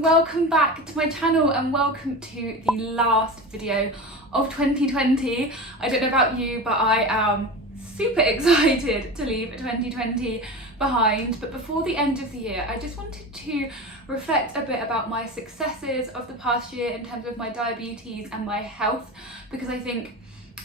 welcome back to my channel and welcome to the last video of 2020. I don't know about you, but I am super excited to leave 2020 behind. But before the end of the year, I just wanted to reflect a bit about my successes of the past year in terms of my diabetes and my health, because I think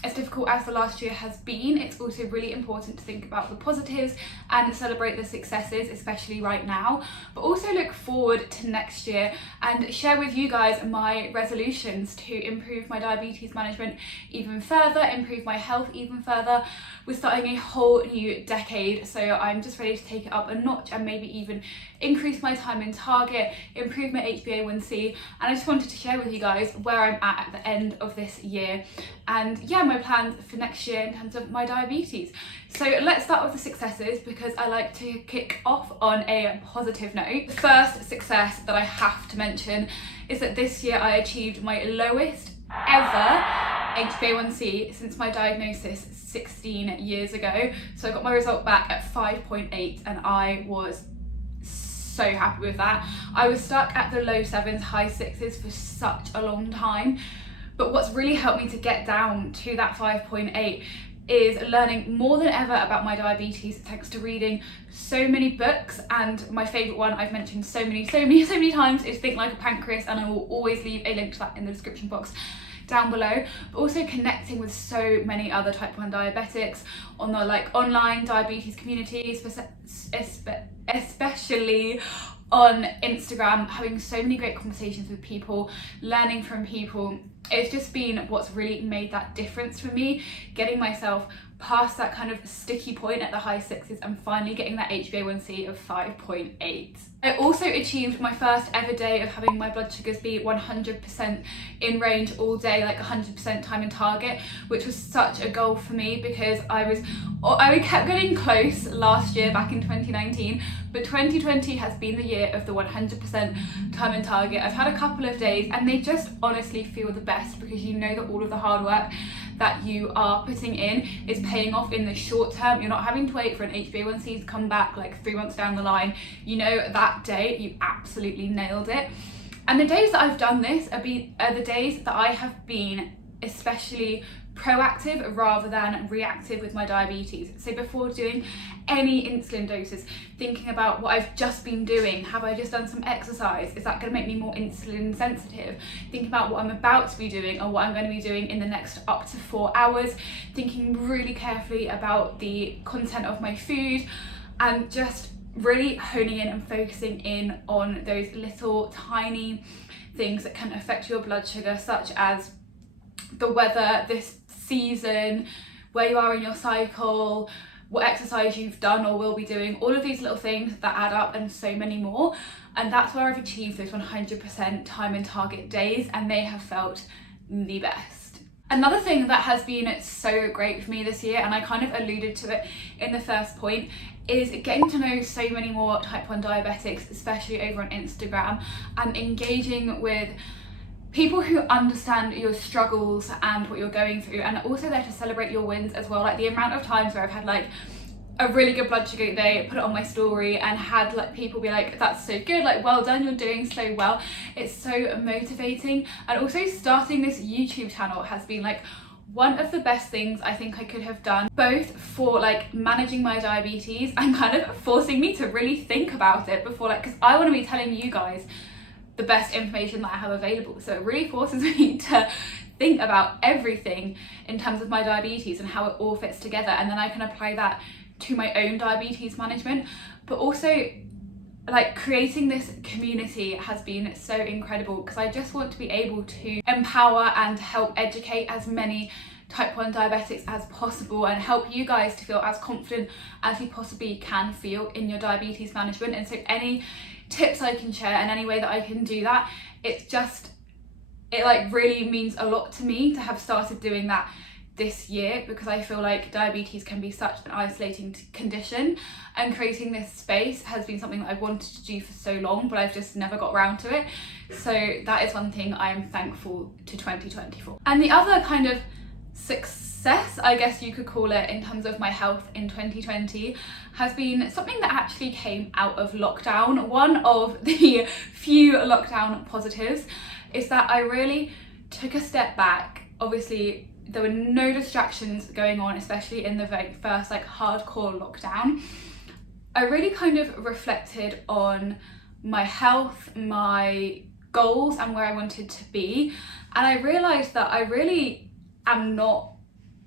as difficult as the last year has been, it's also really important to think about the positives and celebrate the successes, especially right now, but also look forward to next year and share with you guys my resolutions to improve my diabetes management even further, improve my health even further. We're starting a whole new decade, so I'm just ready to take it up a notch and maybe even increase my time in target, improve my HbA1c, and I just wanted to share with you guys where I'm at the end of this year and yeah, my plans for next year in terms of my diabetes. So let's start with the successes, because I like to kick off on a positive note. The first success that I have to mention is that this year I achieved my lowest ever HbA1c since my diagnosis 16 years ago. So I got my result back at 5.8 and I was so happy with that. I was stuck at the low 7s, high 6s for such a long time. But what's really helped me to get down to that 5.8 is learning more than ever about my diabetes, thanks to reading so many books. And my favourite one I've mentioned so many times is Think Like a Pancreas, and I will always leave a link to that in the description box down below. But also connecting with so many other type 1 diabetics on the online diabetes community, especially on Instagram, having so many great conversations with people, learning from people. It's just been what's really made that difference for me, getting myself past that kind of sticky point at the high 6s and finally getting that HbA1c of 5.8. I also achieved my first ever day of having my blood sugars be 100% in range all day, like 100% time in target, which was such a goal for me because I kept getting close last year back in 2019, but 2020 has been the year of the 100% time in target. I've had a couple of days and they just honestly feel the best, because you know that all of the hard work that you are putting in is paying off in the short term. You're not having to wait for an HbA1c to come back like 3 months down the line. You know that day you absolutely nailed it. And the days that I've done this are the days that I have been especially proactive rather than reactive with my diabetes. So before doing any insulin doses, thinking about what I've just been doing. Have I just done some exercise? Is that going to make me more insulin sensitive? Thinking about what I'm about to be doing or what I'm going to be doing in the next up to 4 hours. Thinking really carefully about the content of my food and just really honing in and focusing in on those little tiny things that can affect your blood sugar, such as the weather, this season, where you are in your cycle, what exercise you've done or will be doing, all of these little things that add up, and so many more. And that's where I've achieved those 100% time in target days, and they have felt the best. Another thing that has been so great for me this year, and I kind of alluded to it in the first point, is getting to know so many more type 1 diabetics, especially over on Instagram, and engaging with people who understand your struggles and what you're going through, and also there to celebrate your wins as well. Like the amount of times where I've had like a really good blood sugar day, put it on my story and had like people be like, that's so good, like well done, you're doing so well. It's so motivating. And also starting this YouTube channel has been like one of the best things I think I could have done, both for like managing my diabetes and kind of forcing me to really think about it before, like, because I want to be telling you guys the best information that I have available. So it really forces me to think about everything in terms of my diabetes and how it all fits together, and then I can apply that to my own diabetes management. But also like creating this community has been so incredible, because I just want to be able to empower and help educate as many type 1 diabetics as possible and help you guys to feel as confident as you possibly can feel in your diabetes management. And so any tips I can share and any way that I can do that, it like really means a lot to me to have started doing that this year, because I feel like diabetes can be such an isolating condition, and creating this space has been something that I've wanted to do for so long, but I've just never got around to it. So that is one thing I am thankful to 2020 for. And the other kind of success, I guess you could call it, in terms of my health in 2020 has been something that actually came out of lockdown. One of the few lockdown positives is that I really took a step back. Obviously, there were no distractions going on, especially in the very first like hardcore lockdown. I really kind of reflected on my health, my goals and where I wanted to be, and I realised that I really am not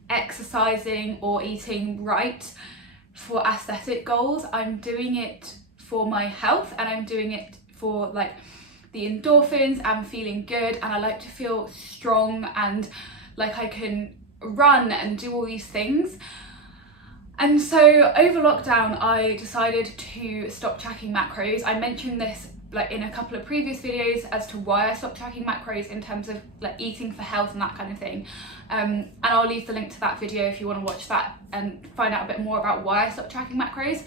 exercising or eating right for aesthetic goals. I'm doing it for my health, and I'm doing it for like the endorphins and feeling good, and I like to feel strong and like I can run and do all these things. And so over lockdown I decided to stop tracking macros. I mentioned this like in a couple of previous videos as to why I stopped tracking macros in terms of like eating for health and that kind of thing, and I'll leave the link to that video if you want to watch that and find out a bit more about why I stopped tracking macros.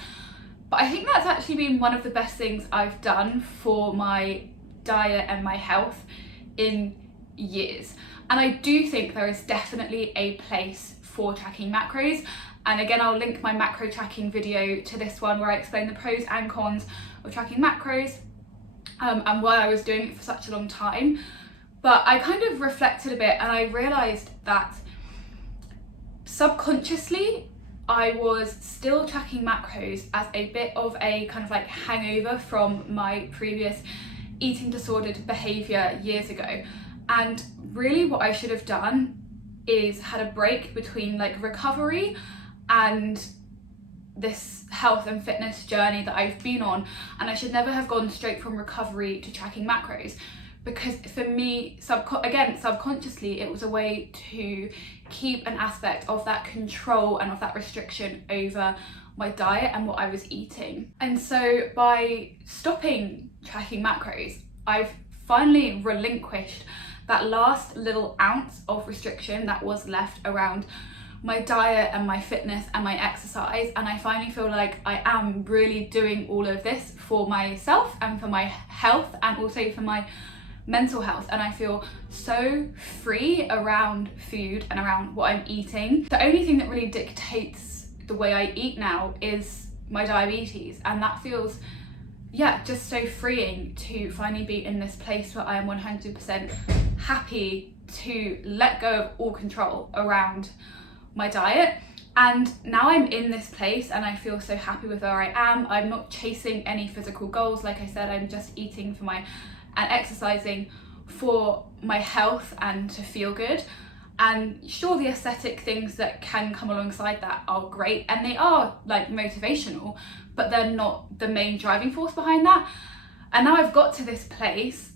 But I think that's actually been one of the best things I've done for my diet and my health in years. And I do think there is definitely a place for tracking macros, and again I'll link my macro tracking video to this one where I explain the pros and cons of tracking macros, and why I was doing it for such a long time. But I kind of reflected a bit and I realised that subconsciously I was still tracking macros as a bit of a kind of like hangover from my previous eating disordered behaviour years ago. And really what I should have done is had a break between like recovery and this health and fitness journey that I've been on, and I should never have gone straight from recovery to tracking macros, because for me, subconsciously, it was a way to keep an aspect of that control and of that restriction over my diet and what I was eating. And so by stopping tracking macros, I've finally relinquished that last little ounce of restriction that was left around my diet and my fitness and my exercise, and I finally feel like I am really doing all of this for myself and for my health and also for my mental health, and I feel so free around food and around what I'm eating. The only thing that really dictates the way I eat now is my diabetes, and that feels just so freeing to finally be in this place where I am 100% happy to let go of all control around my diet. And now I'm in this place and I feel so happy with where I am. I'm not chasing any physical goals. Like I said, I'm just eating for my and exercising for my health and to feel good. And sure, the aesthetic things that can come alongside that are great, and they are like motivational, but they're not the main driving force behind that. And now I've got to this place.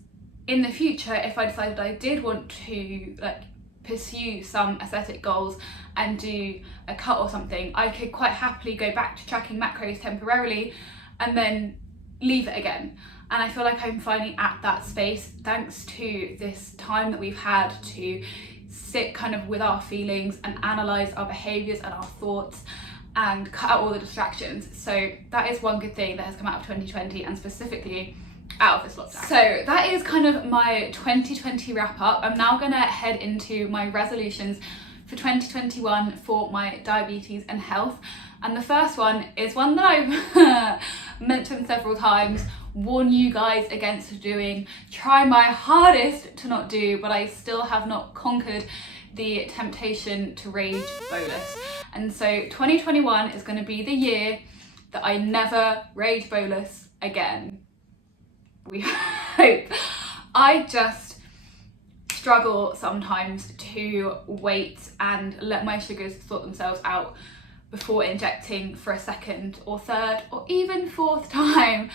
In the future, if I decided I did want to like pursue some aesthetic goals and do a cut or something, I could quite happily go back to tracking macros temporarily and then leave it again. And I feel like I'm finally at that space thanks to this time that we've had to sit kind of with our feelings and analyse our behaviours and our thoughts and cut out all the distractions. So that is one good thing that has come out of 2020, and specifically out of this lockdown. So that is kind of my 2020 wrap up. I'm now gonna head into my resolutions for 2021 for my diabetes and health. And the first one is one that I've mentioned several times, warn you guys against doing, try my hardest to not do, but I still have not conquered the temptation to rage bolus. And so 2021 is going to be the year that I never rage bolus again. We hope. I just struggle sometimes to wait and let my sugars sort themselves out before injecting for a second or third or even fourth time.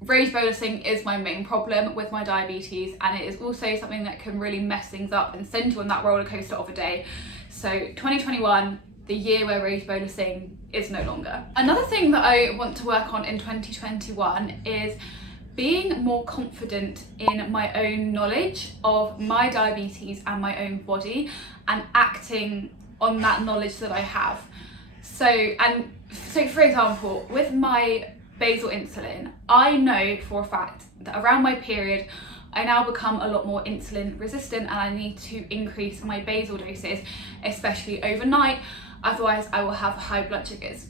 Rage bolusing is my main problem with my diabetes, and it is also something that can really mess things up and send you on that roller coaster of a day. So 2021, the year where rage bolusing is no longer. Another thing that I want to work on in 2021 is being more confident in my own knowledge of my diabetes and my own body, and acting on that knowledge that I have. So for example, with my basal insulin, I know for a fact that around my period I now become a lot more insulin resistant and I need to increase my basal doses, especially overnight, otherwise I will have high blood sugars.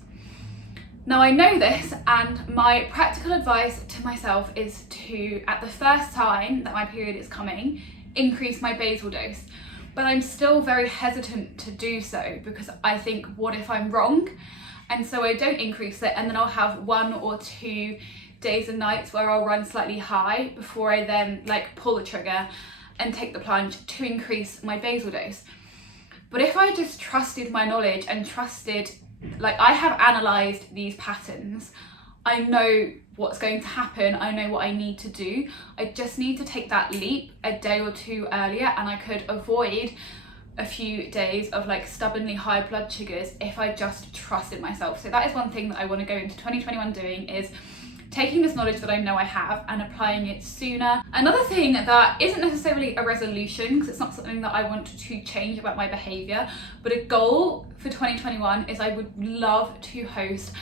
Now I know this, and my practical advice to myself is to, at the first time that my period is coming, increase my basal dose. But I'm still very hesitant to do so because I think, what if I'm wrong? And so I don't increase it, and then I'll have 1 or 2 days and nights where I'll run slightly high before I then like pull the trigger and take the plunge to increase my basal dose. But if I just trusted my knowledge and trusted, like, I have analysed these patterns, I know what's going to happen, I know what I need to do. I just need to take that leap a day or 2 earlier, and I could avoid a few days of like stubbornly high blood sugars if I just trusted myself. So that is one thing that I want to go into 2021 doing, is taking this knowledge that I know I have and applying it sooner. Another thing that isn't necessarily a resolution, because it's not something that I want to change about my behaviour, but a goal for 2021 is I would love to host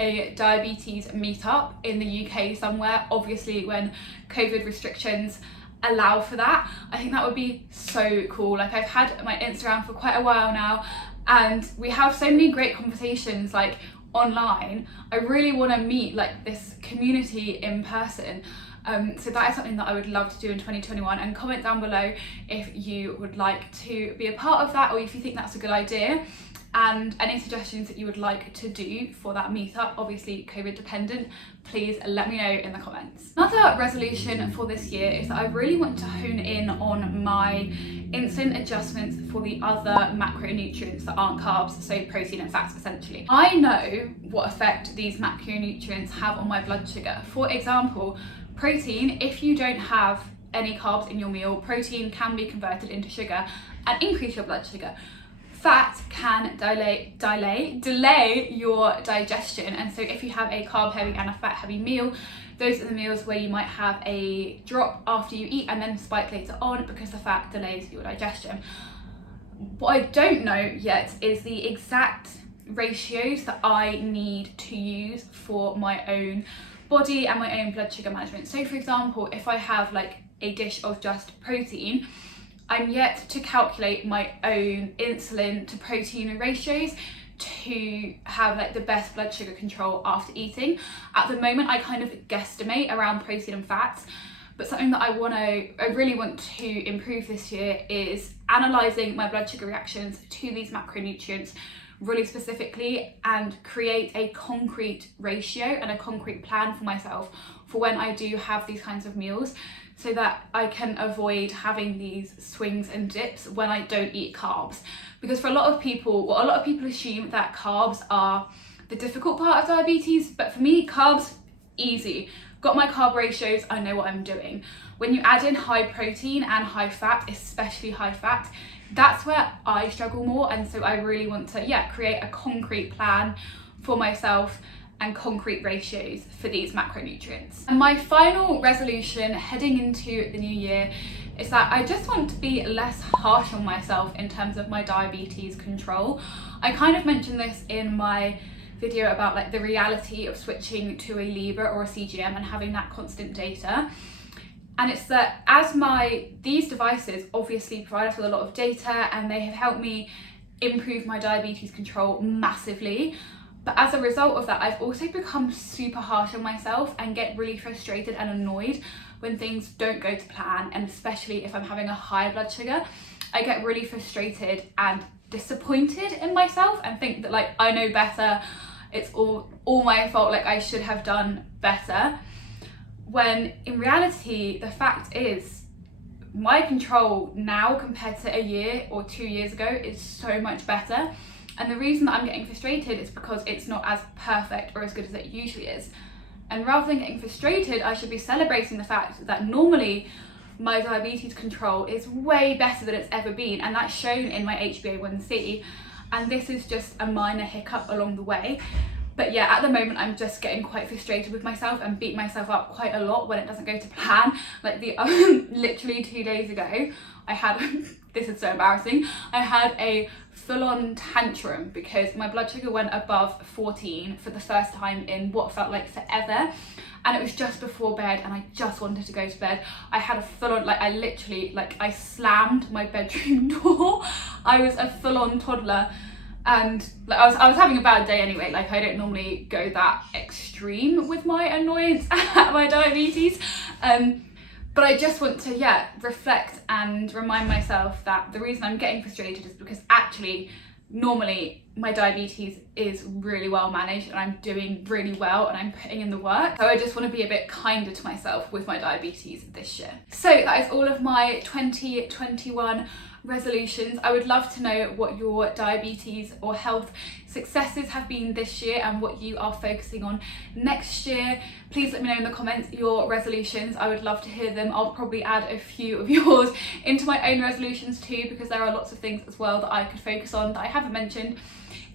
a diabetes meetup in the UK somewhere, obviously when COVID restrictions allow for that. I think that would be so cool. Like, I've had my Instagram for quite a while now and we have so many great conversations like online. I really want to meet like this community in person. So that is something that I would love to do in 2021, and comment down below if you would like to be a part of that, or if you think that's a good idea, and any suggestions that you would like to do for that meetup, obviously COVID dependent, please let me know in the comments. Another resolution for this year is that I really want to hone in on my insulin adjustments for the other macronutrients that aren't carbs, so protein and fats essentially. I know what effect these macronutrients have on my blood sugar. For example, protein, if you don't have any carbs in your meal, protein can be converted into sugar and increase your blood sugar. Fat can delay your digestion, and so if you have a carb heavy and a fat heavy meal, those are the meals where you might have a drop after you eat and then spike later on because the fat delays your digestion. What I don't know yet is the exact ratios that I need to use for my own body and my own blood sugar management. So for example, if I have like a dish of just protein, I'm yet to calculate my own insulin to protein ratios to have like the best blood sugar control after eating. At the moment, I kind of guesstimate around protein and fats, but something that I really want to improve this year is analysing my blood sugar reactions to these macronutrients really specifically, and create a concrete ratio and a concrete plan for myself for when I do have these kinds of meals, so that I can avoid having these swings and dips when I don't eat carbs. Because for a lot of people assume that carbs are the difficult part of diabetes, but for me, carbs, easy. Got my carb ratios, I know what I'm doing. When you add in high protein and high fat, especially high fat, that's where I struggle more. And so I really want to create a concrete plan for myself and concrete ratios for these macronutrients. And my final resolution heading into the new year is that I just want to be less harsh on myself in terms of my diabetes control. I kind of mentioned this in my video about like the reality of switching to a Libra or a CGM and having that constant data. And it's that these devices obviously provide us with a lot of data, and they have helped me improve my diabetes control massively. But as a result of that, I've also become super harsh on myself and get really frustrated and annoyed when things don't go to plan, and especially if I'm having a high blood sugar, I get really frustrated and disappointed in myself and think that like I know better, it's all my fault, like I should have done better. When in reality, the fact is my control now compared to a year or 2 years ago is so much better. And the reason that I'm getting frustrated is because it's not as perfect or as good as it usually is. And rather than getting frustrated, I should be celebrating the fact that normally my diabetes control is way better than it's ever been, and that's shown in my HbA1c. And this is just a minor hiccup along the way. But yeah, at the moment I'm just getting quite frustrated with myself and beat myself up quite a lot when it doesn't go to plan. Like literally 2 days ago, I had, this is so embarrassing, I had a full-on tantrum because my blood sugar went above 14 for the first time in what felt like forever. And it was just before bed and I just wanted to go to bed. I had a full-on, like I literally, like I slammed my bedroom door. I was a full-on toddler. And like I was having a bad day anyway. Like I don't normally go that extreme with my annoyance at my diabetes, but I just want to reflect and remind myself that the reason I'm getting frustrated is because actually normally my diabetes is really well managed and I'm doing really well and I'm putting in the work. So I just want to be a bit kinder to myself with my diabetes this year. So that is all of my 2021 resolutions. I would love to know what your diabetes or health successes have been this year and what you are focusing on next year. Please let me know in the comments your resolutions. I would love to hear them. I'll probably add a few of yours into my own resolutions too, because there are lots of things as well that I could focus on that I haven't mentioned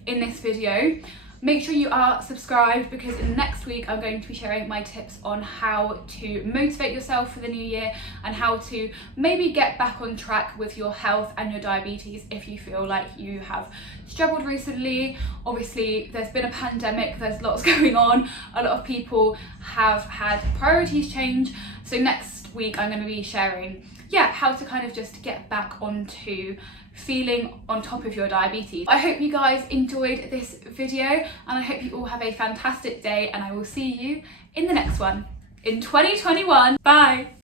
in this video. Make sure you are subscribed because next week I'm going to be sharing my tips on how to motivate yourself for the new year and how to maybe get back on track with your health and your diabetes if you feel like you have struggled recently. Obviously, there's been a pandemic, there's lots going on. A lot of people have had priorities change. So next week I'm going to be sharing how to kind of just get back onto feeling on top of your diabetes. I hope you guys enjoyed this video and I hope you all have a fantastic day, and I will see you in the next one in 2021. Bye!